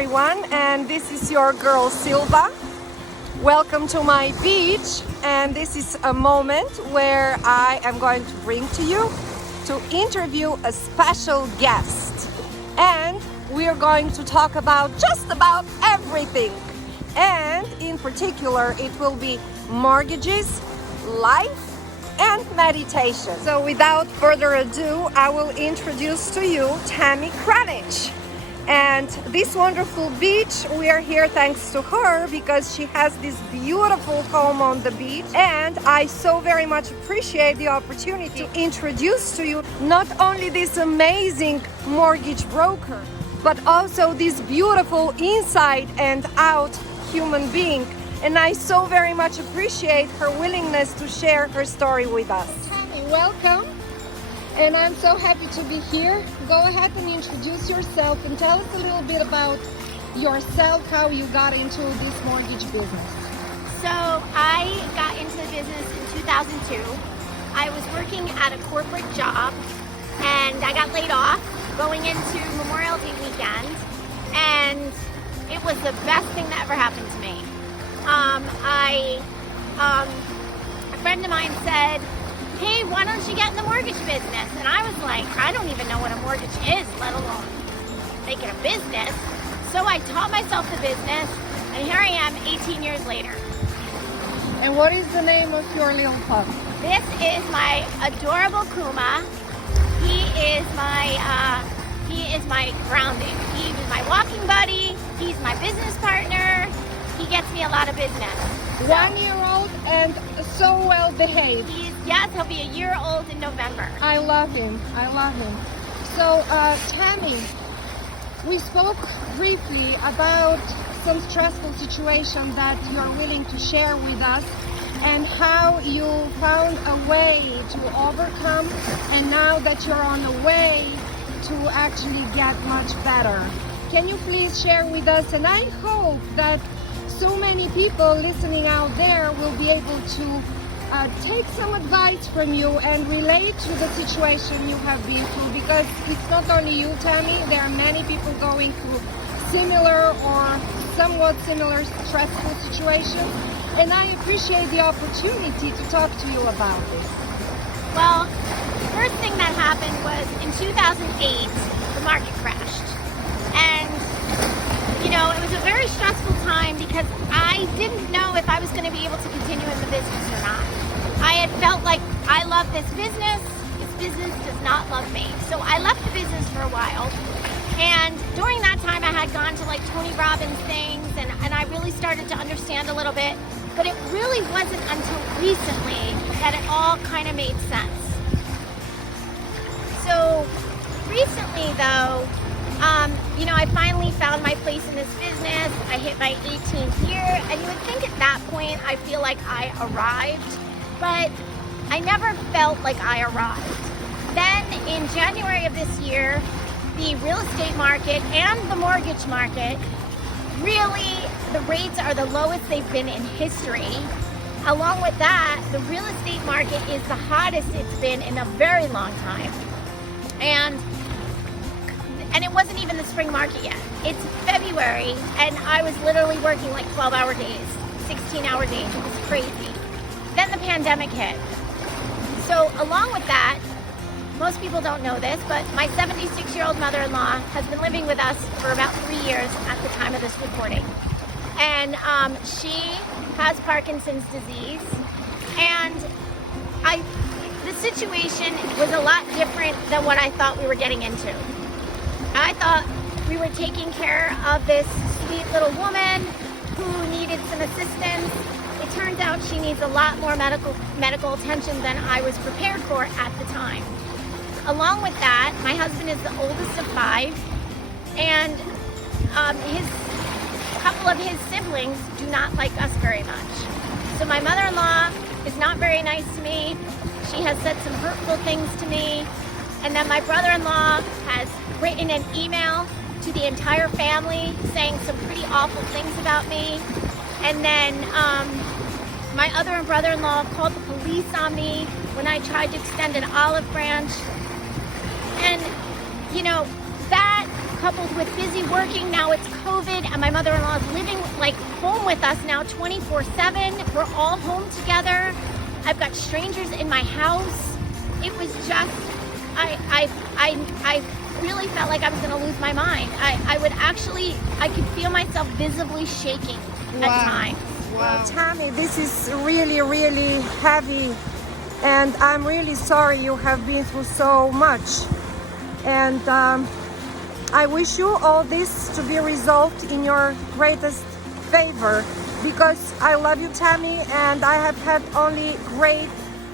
everyone, and this is your girl Silva. Welcome to my beach, and this is a moment where I am going to bring to you to interview a special guest, and we are going to talk about just about everything, and in particular it will be mortgages, life, and meditation. So without further ado, I will introduce to you Tammie Crainich. And this wonderful beach, we are here thanks to her because she has this beautiful home on the beach. And I so very much appreciate the opportunity to introduce to you not only this amazing mortgage broker, but also this beautiful inside and out human being. And I so very much appreciate her willingness to share her story with us. Tammie, welcome. And I'm so happy to be here. Go ahead and introduce yourself and tell us a little bit about yourself, how you got into this mortgage business. So I got into the business in 2002. I was working at a corporate job and I got laid off going into Memorial Day weekend, and it was the best thing that ever happened to me. A friend of mine said, hey, why don't you get in the mortgage business? And I was like, I don't even know what a mortgage is, let alone make it a business. So I taught myself the business, and here I am 18 years later. And what is the name of your little pup? This is my adorable Kuma. He is my grounding. He is my walking buddy. He's my business partner. He gets me a lot of business. 1 year old and so well behaved. Yes, he'll be a year old in November. I love him. So, Tammie, we spoke briefly about some stressful situation that you're willing to share with us and how you found a way to overcome, and now that you're on the way to actually get much better. Can you please share with us? And I hope that so many people listening out there will be able to take some advice from you and relate to the situation you have been through, because it's not only you, Tammie, there are many people going through similar or somewhat similar stressful situations, and I appreciate the opportunity to talk to you about this. Well, the first thing that happened was in 2008, the market crashed. And, you know, it was a very stressful time because I didn't know if I was going to be able to continue in the business or not. I had felt like I love this business does not love me. So I left the business for a while. And during that time I had gone to like Tony Robbins things and I really started to understand a little bit. But it really wasn't until recently that it all kind of made sense. So recently though, you know, I finally found my place in this business. I hit my 18th year, and you would think at that point I feel like I arrived, but I never felt like I arrived. Then in January of this year, the real estate market and the mortgage market, really the rates are the lowest they've been in history. Along with that, the real estate market is the hottest it's been in a very long time. And it wasn't even the spring market yet. It's February, and I was literally working like 12-hour days, 16-hour days. It was crazy. Then the pandemic hit. So along with that, most people don't know this, but my 76-year-old mother-in-law has been living with us for about 3 years at the time of this recording. And she has Parkinson's disease, and the situation was a lot different than what I thought we were getting into. I thought we were taking care of this sweet little woman who needed some assistance. It turns out she needs a lot more medical attention than I was prepared for at the time. Along with that, my husband is the oldest of 5, and a couple of his siblings do not like us very much. So my mother-in-law is not very nice to me. She has said some hurtful things to me. And then my brother-in-law has written an email to the entire family saying some pretty awful things about me. And then my other brother-in-law called the police on me when I tried to extend an olive branch. And, you know, that coupled with busy working. Now it's COVID, and my mother-in-law is living like home with us now 24/7. We're all home together. I've got strangers in my house. It was just, I really felt like I was going to lose my mind. I could feel myself visibly shaking at times. Wow. Tammie, this is really, really heavy, and I'm really sorry you have been through so much. And I wish you all this to be resolved in your greatest favor, because I love you, Tammie, and I have had only great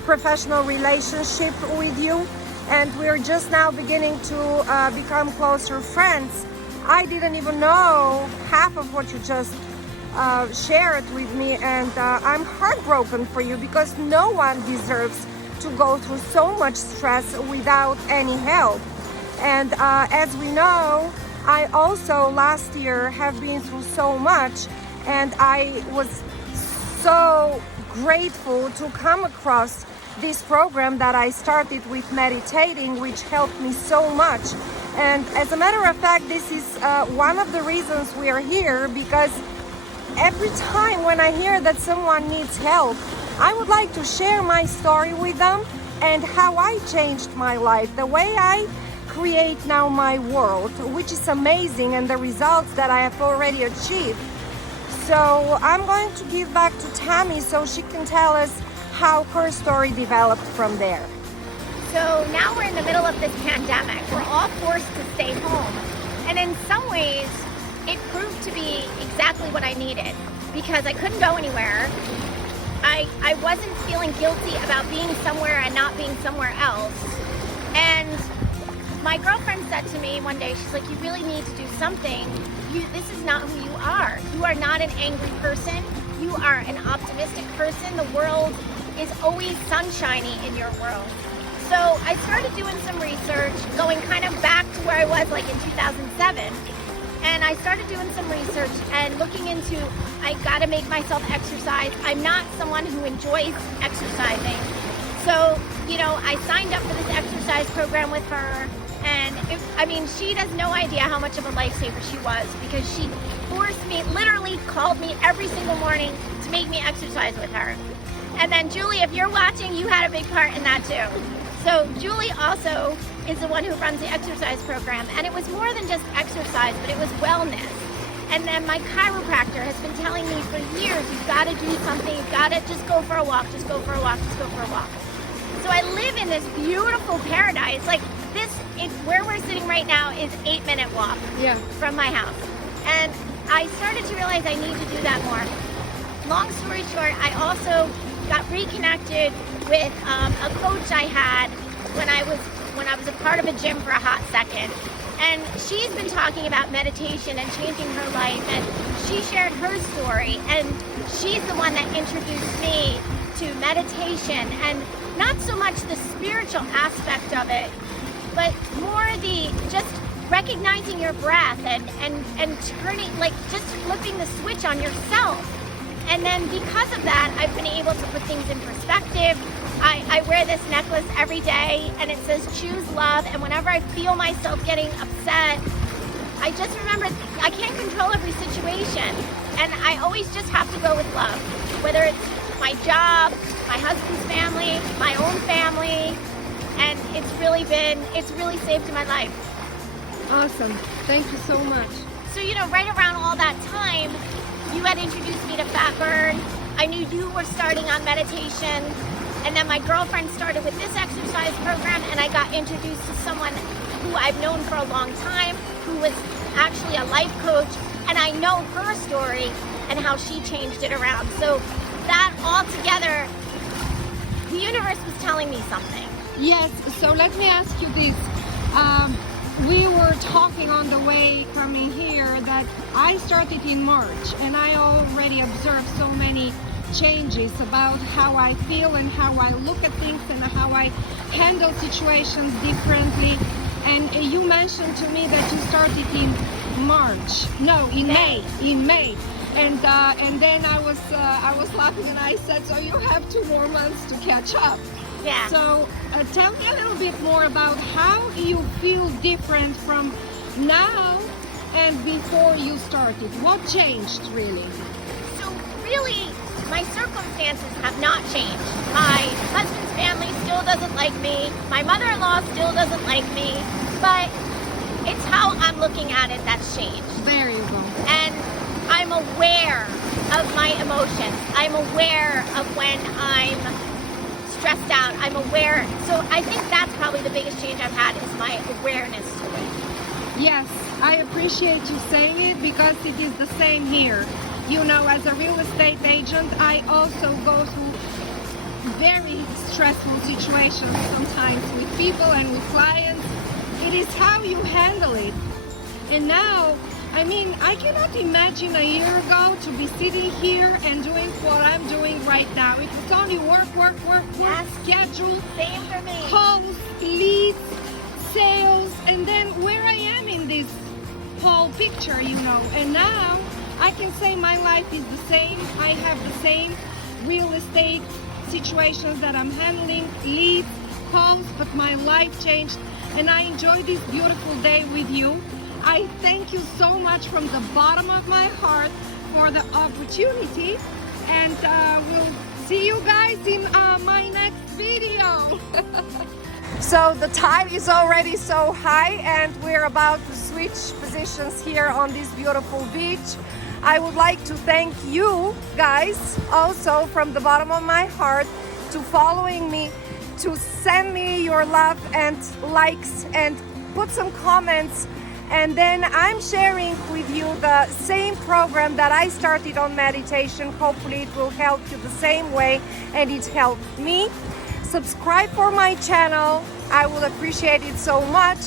professional relationship with you, and we're just now beginning to become closer friends. I didn't even know half of what you just shared with me, and I'm heartbroken for you, because no one deserves to go through so much stress without any help. And as we know, I also last year have been through so much, and I was so grateful to come across this program that I started with meditating, which helped me so much. And as a matter of fact, this is one of the reasons we are here, because every time when I hear that someone needs help, I would like to share my story with them and how I changed my life, the way I create now my world, which is amazing, and the results that I have already achieved. So I'm going to give back to Tammie so she can tell us how her story developed from there. So now we're in the middle of this pandemic. We're all forced to stay home. And in some ways, it proved to be exactly what I needed, because I couldn't go anywhere. I wasn't feeling guilty about being somewhere and not being somewhere else. And my girlfriend said to me one day, she's like, you really need to do something. This is not who you are. You are not an angry person. You are an optimistic person. The world is always sunshiny in your world. So I started doing some research, going kind of back to where I was like in 2007. And I started doing some research and looking into, I gotta make myself exercise. I'm not someone who enjoys exercising. So, I signed up for this exercise program with her. And she has no idea how much of a lifesaver she was, because she forced me, literally called me every single morning to make me exercise with her. And then Julie, if you're watching, you had a big part in that too. So Julie also is the one who runs the exercise program, and it was more than just exercise, but it was wellness. And then my chiropractor has been telling me for years, you've got to do something, you've got to just go for a walk, just go for a walk, just go for a walk. So I live in this beautiful paradise. Like where we're sitting right now is 8-minute walk from my house. And I started to realize I need to do that more. Long story short, I also got reconnected with a coach I had when I was a part of a gym for a hot second. And she's been talking about meditation and changing her life, and she shared her story, and she's the one that introduced me to meditation, and not so much the spiritual aspect of it, but more the just recognizing your breath and turning, like just flipping the switch on yourself. And then because of that, I've been able to put things in perspective. I wear this necklace every day, and it says choose love. And whenever I feel myself getting upset, I just remember I can't control every situation, and I always just have to go with love, whether it's my job, my husband's family, my own family, and it's really saved my life. Awesome. Thank you so much. So, right around all that time, you had introduced me to Fat Burn. I knew you were starting on meditation. And then my girlfriend started with this exercise program, and I got introduced to someone who I've known for a long time, who was actually a life coach. And I know her story and how she changed it around. So that all together, the universe was telling me something. Yes, so let me ask you this. We were talking on the way coming here that I started in March, and I already observed so many changes about how I feel and how I look at things and how I handle situations differently. And you mentioned to me that you started in May. And then I was laughing, and I said, so you have 2 more months to catch up. Yeah. So tell me a little bit more about how you feel different from now and before you started? What changed really? So really, my circumstances have not changed. My husband's family still doesn't like me. My mother-in-law still doesn't like me. But it's how I'm looking at it that's changed. There you go. And I'm aware of my emotions. I'm aware of when I'm stressed out. I'm aware. So I think that's probably the biggest change I've had is my awareness to it. Yes, I appreciate you saying it because it is the same here. You know, as a real estate agent, I also go through very stressful situations sometimes with people and with clients. It is how you handle it. And now, I mean, I cannot imagine a year ago to be sitting here and doing what I'm doing right now. It was only work, Yes. schedule, Same for me. calls, leads, sales, and then where I am in this whole picture, you know. And now I can say my life is the same. I have the same real estate situations that I'm handling, leads, calls, but my life changed and I enjoy this beautiful day with you. I thank you so much from the bottom of my heart for the opportunity, and we'll see you guys in my next video. So the tide is already so high and we're about to switch positions here on this beautiful beach. I would like to thank you guys also from the bottom of my heart to following me, to send me your love and likes and put some comments, and then I'm sharing with you the same program that I started on meditation. Hopefully it will help you the same way, and it helped me. Subscribe for my channel. I will appreciate it so much,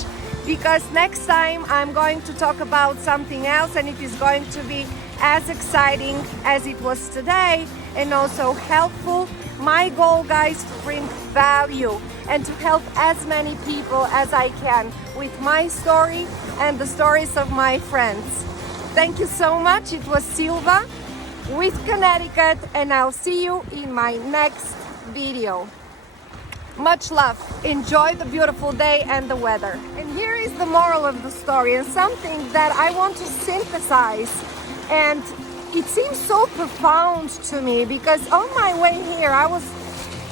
because next time I'm going to talk about something else and it is going to be as exciting as it was today and also helpful. My goal, guys, to bring value and to help as many people as I can with my story and the stories of my friends. Thank you so much. It was Silva with Connecticut, and I'll see you in my next video. Much love. Enjoy the beautiful day and the weather. And here is the moral of the story, and something that I want to synthesize. And it seems so profound to me because on my way here, I was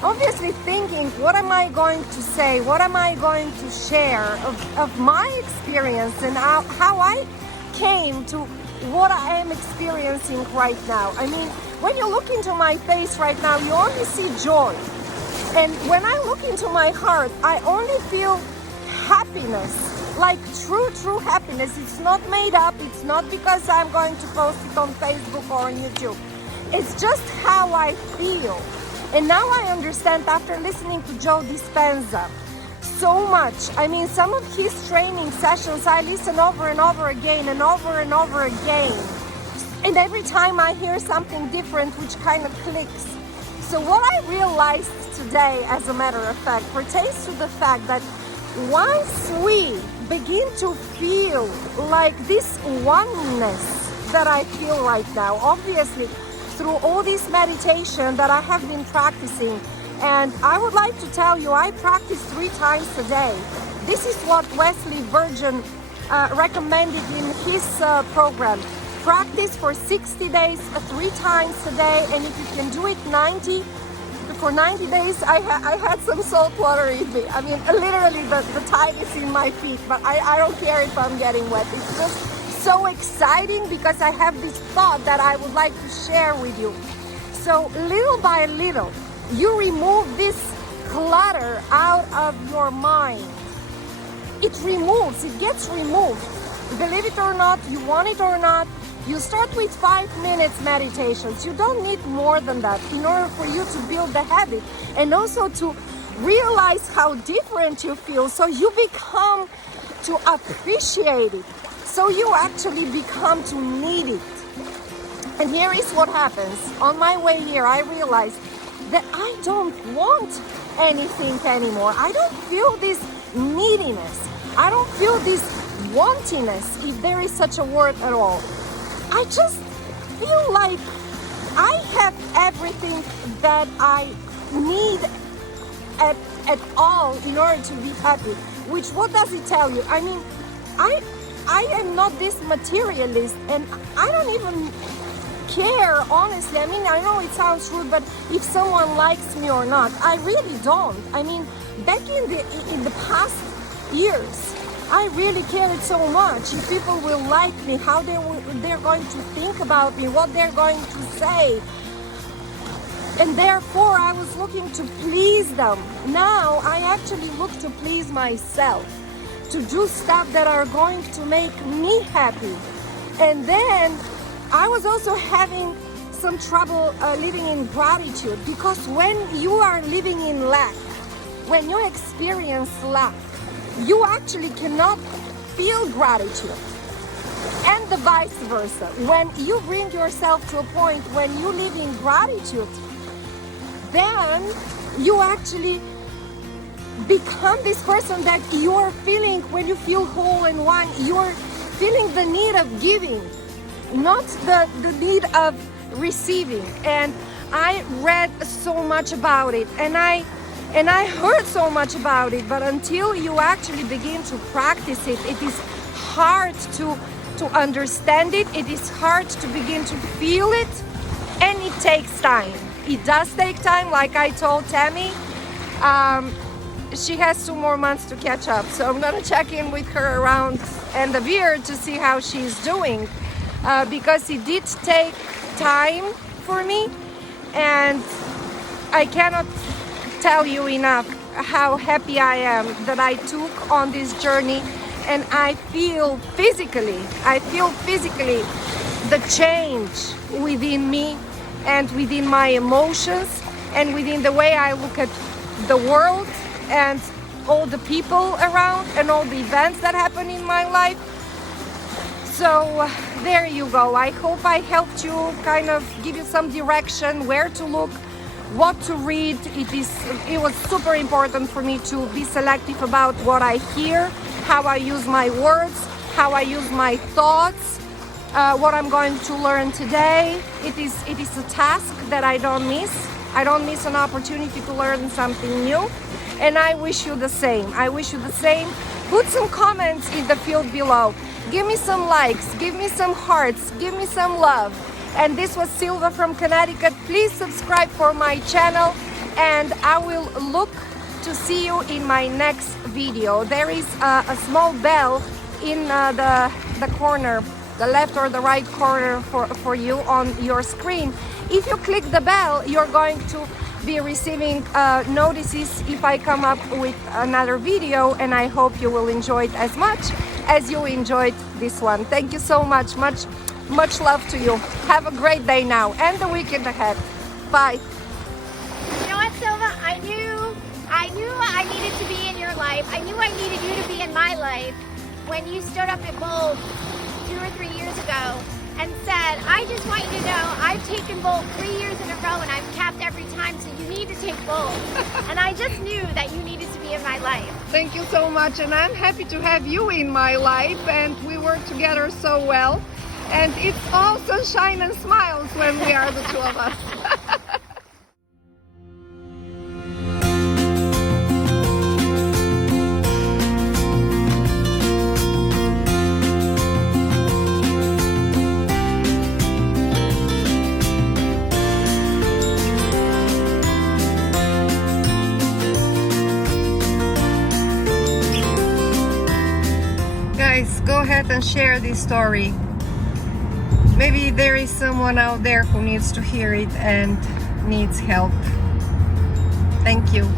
obviously thinking, what am I going to say? What am I going to share of my experience and how I came to what I am experiencing right now? I mean, when you look into my face right now, you only see joy. And when I look into my heart, I only feel happiness. Like true happiness. It's not made up. It's not because I'm going to post it on Facebook or on YouTube. It's just how I feel. And now I understand, after listening to Joe Dispenza so much. I mean, some of his training sessions I listen over and over again and over and over again. And every time I hear something different, which kind of clicks. So what I realized today, as a matter of fact, pertains to the fact that once we begin to feel like this oneness that I feel right now, obviously through all this meditation that I have been practicing, and I would like to tell you, I practice 3 times a day. This is what Wesley Virgin recommended in his program. Practice for 60 days, 3 times a day, and if you can do it for 90 days, I had some salt water in me. I mean, literally the tide is in my feet, but I don't care if I'm getting wet. It's just so exciting because I have this thought that I would like to share with you. So little by little, you remove this clutter out of your mind. It gets removed. Believe it or not, you want it or not, you start with 5 minutes meditations. You don't need more than that in order for you to build the habit and also to realize how different you feel. So you become to appreciate it. So you actually become to need it. And here is what happens. On my way here, I realized that I don't want anything anymore. I don't feel this neediness. I don't feel this wantiness, if there is such a word at all. I just feel like I have everything that I need at all in order to be happy. Which, what does it tell you? I mean, I am not this materialist, and I don't even care, honestly. I mean, I know it sounds rude, but if someone likes me or not, I really don't. I mean, back in the past years, I really cared so much if people will like me, how they're going to think about me, what they're going to say. And therefore, I was looking to please them. Now, I actually look to please myself, to do stuff that are going to make me happy. And then, I was also having some trouble living in gratitude, because when you are living in lack, when you experience lack, you actually cannot feel gratitude. And the vice versa. When you bring yourself to a point when you live in gratitude, then you actually become this person that you're feeling when you feel whole and one. You're feeling the need of giving, not the need of receiving. And I read so much about it, and I heard so much about it, but until you actually begin to practice it, it is hard to understand it. It is hard to begin to feel it, and it takes time. It does take time. Like I told Tammie, she has 2 more months to catch up, so I'm gonna check in with her around end of year to see how she's doing, because it did take time for me, and I cannot tell you enough how happy I am that I took on this journey. And I feel physically the change within me, and within my emotions, and within the way I look at the world and all the people around and all the events that happen in my life. So there you go. I hope I helped you, kind of give you some direction where to look, what to read. It was super important for me to be selective about what I hear, how I use my words, how I use my thoughts, what I'm going to learn today. It is a task that I don't miss. I don't miss an opportunity to learn something new, and I wish you the same. I wish you the same. Put some comments in the field below. Give me some likes, give me some hearts, give me some love. And this was Silva from Connecticut. Please subscribe for my channel, and I will look to see you in my next video. There is a small bell in the corner, the left or the right corner for you on your screen. If you click the bell, you're going to be receiving notices if I come up with another video, and I hope you will enjoy it as much as you enjoyed this one. Thank you so much. Much love to you. Have a great day now and the weekend ahead. Bye. You know what, Silva? I knew I needed to be in your life. I knew I needed you to be in my life when you stood up at Bold 2 or 3 years ago and said, I just want you to know I've taken Bold 3 years in a row and I've capped every time, so you need to take Bold. And I just knew that you needed to be in my life. Thank you so much, and I'm happy to have you in my life, and we work together so well. And it's all sunshine and smiles when we are the two of us. Guys, go ahead and share this story. Maybe there is someone out there who needs to hear it and needs help. Thank you.